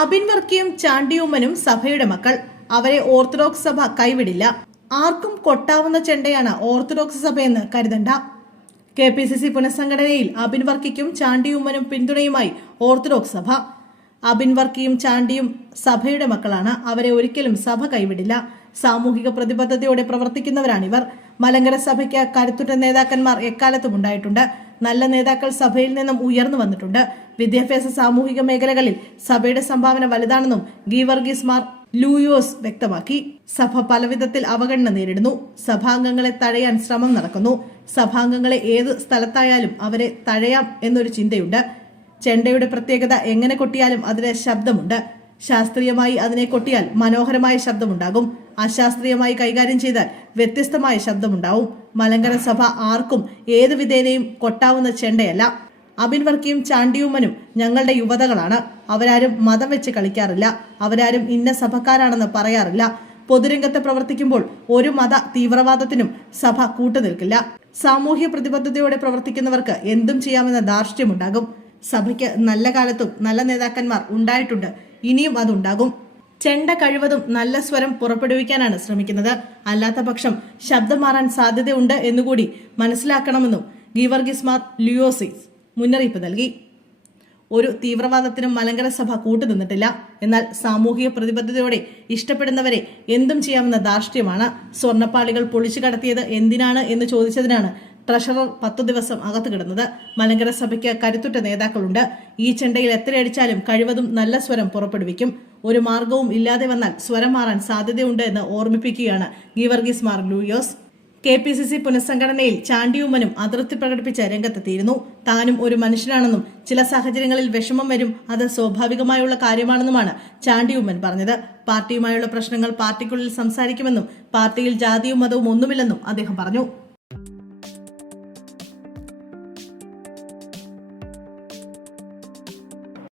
അബിൻ വർക്കിയും സഭയുടെ മക്കൾ. അവരെ ഓർത്തഡോക്സ് സഭ കൈവിടില്ല. ആർക്കും കൊട്ടാവുന്ന ചെണ്ടയാണ് ഓർത്തഡോക്സ് സഭയെന്ന് കരുതണ്ട. കെ പി സി സി പുനഃസംഘടനയിൽ അബിൻ വർക്കിക്കും ചാണ്ടിയുമ്മനും പിന്തുണയുമായി ഓർത്തഡോക്സ് സഭ. അബിൻ വർക്കിയും ചാണ്ടിയും സഭയുടെ മക്കളാണ്. അവരെ ഒരിക്കലും സഭ കൈവിടില്ല. സാമൂഹിക പ്രതിബദ്ധതയോടെ പ്രവർത്തിക്കുന്നവരാണിവർ. മലങ്കര സഭയ്ക്ക് കരുത്തുറ്റ നേതാക്കന്മാർ എക്കാലത്തും ഉണ്ടായിട്ടുണ്ട്. നല്ല നേതാക്കൾ സഭയിൽ നിന്നും ഉയർന്നു വന്നിട്ടുണ്ട്. വിദ്യാഭ്യാസ സാമൂഹിക മേഖലകളിൽ സഭയുടെ സംഭാവന വലുതാണെന്നും ഗീവർഗീസ് മാർ ലൂയോസ് വ്യക്തമാക്കി. സഭ പലവിധത്തിൽ അവഗണന നേരിടുന്നു. സഭാംഗങ്ങളെ തഴയാൻ ശ്രമം നടക്കുന്നു. സഭാംഗങ്ങളെ ഏത് സ്ഥലത്തായാലും അവരെ തഴയാം എന്നൊരു ചിന്തയുണ്ട്. ചെണ്ടയുടെ പ്രത്യേകത എങ്ങനെ കൊട്ടിയാലും അതിന് ശബ്ദമുണ്ട്. ശാസ്ത്രീയമായി അതിനെ കൊട്ടിയാൽ മനോഹരമായ ശബ്ദമുണ്ടാകും. അശാസ്ത്രീയമായി കൈകാര്യം ചെയ്താൽ വ്യത്യസ്തമായ ശബ്ദമുണ്ടാവും. മലങ്കര സഭ ആർക്കും ഏത് വിധേനയും കൊട്ടാവുന്ന ചെണ്ടയല്ല. അബിൻവർക്കിയും ചാണ്ടിയുമ്മനും ഞങ്ങളുടെ യുവതകളാണ്. അവരാരും മതം വെച്ച് കളിക്കാറില്ല. അവരാരും ഇന്ന സഭക്കാരാണെന്ന് പറയാറില്ല. പൊതുരംഗത്ത് പ്രവർത്തിക്കുമ്പോൾ ഒരു മത തീവ്രവാദത്തിനും സഭ കൂട്ടുനിൽക്കില്ല. സാമൂഹ്യ പ്രതിബദ്ധതയോടെ പ്രവർത്തിക്കുന്നവർക്ക് എന്തും ചെയ്യാമെന്ന ധാർഷ്ട്യമുണ്ടാകും. സഭയ്ക്ക് നല്ല കാലത്തും നല്ല നേതാക്കന്മാർ ഉണ്ടായിട്ടുണ്ട്. ഇനിയും അതുണ്ടാകും. ചെണ്ട കഴിവതും നല്ല സ്വരം പുറപ്പെടുവിക്കാനാണ് ശ്രമിക്കുന്നത്. അല്ലാത്ത പക്ഷം ശബ്ദം മാറാൻ സാധ്യതയുണ്ട് എന്നുകൂടി മനസ്സിലാക്കണമെന്നും ഗീവർഗിസ് മാർ ലിയോസിസ് മുന്നറിയിപ്പ് നൽകി. ഒരു തീവ്രവാദത്തിനും മലങ്കര സഭ കൂട്ടുനിന്നിട്ടില്ല എന്നാൽ സാമൂഹിക പ്രതിബദ്ധതയോടെ ഇഷ്ടപ്പെടുന്നവരെ എന്തും ചെയ്യാമെന്ന ധാർഷ്ട്യമാണ് സ്വർണപ്പാളികൾ പൊളിച്ചു കടത്തിയത് എന്തിനാണ് എന്ന് ചോദിച്ചതിനാണ് ട്രഷറർ പത്തു ദിവസം അകത്തു കിടന്നത്. മലങ്കര സഭയ്ക്ക് കരുത്തുറ്റ നേതാക്കളുണ്ട്. ഈ ചെണ്ടയിൽ എത്രയടിച്ചാലും കഴിവതും നല്ല സ്വരം പുറപ്പെടുവിക്കും. ഒരു മാർഗവും ഇല്ലാതെ വന്നാൽ സ്വരം മാറാൻ സാധ്യതയുണ്ട് എന്ന് ഓർമ്മിപ്പിക്കുകയാണ് Geevarghese Mar Louis K P C C പുനഃസംഘടനയിൽ ചാണ്ടിയുമ്മനും അതൃപ്തി പ്രകടിപ്പിച്ച് രംഗത്തെത്തിയിരുന്നു. താനും ഒരു മനുഷ്യനാണെന്നും ചില സാഹചര്യങ്ങളിൽ വിഷമം വരും അത് സ്വാഭാവികമായുള്ള കാര്യമാണെന്നുമാണ് ചാണ്ടിയുമ്മൻ പറഞ്ഞത്. പാർട്ടിയുമായുള്ള പ്രശ്നങ്ങൾ പാർട്ടിക്കുള്ളിൽ സംസാരിക്കുമെന്നും പാർട്ടിയിൽ ജാതിയും മതവും ഒന്നുമില്ലെന്നും അദ്ദേഹം പറഞ്ഞു.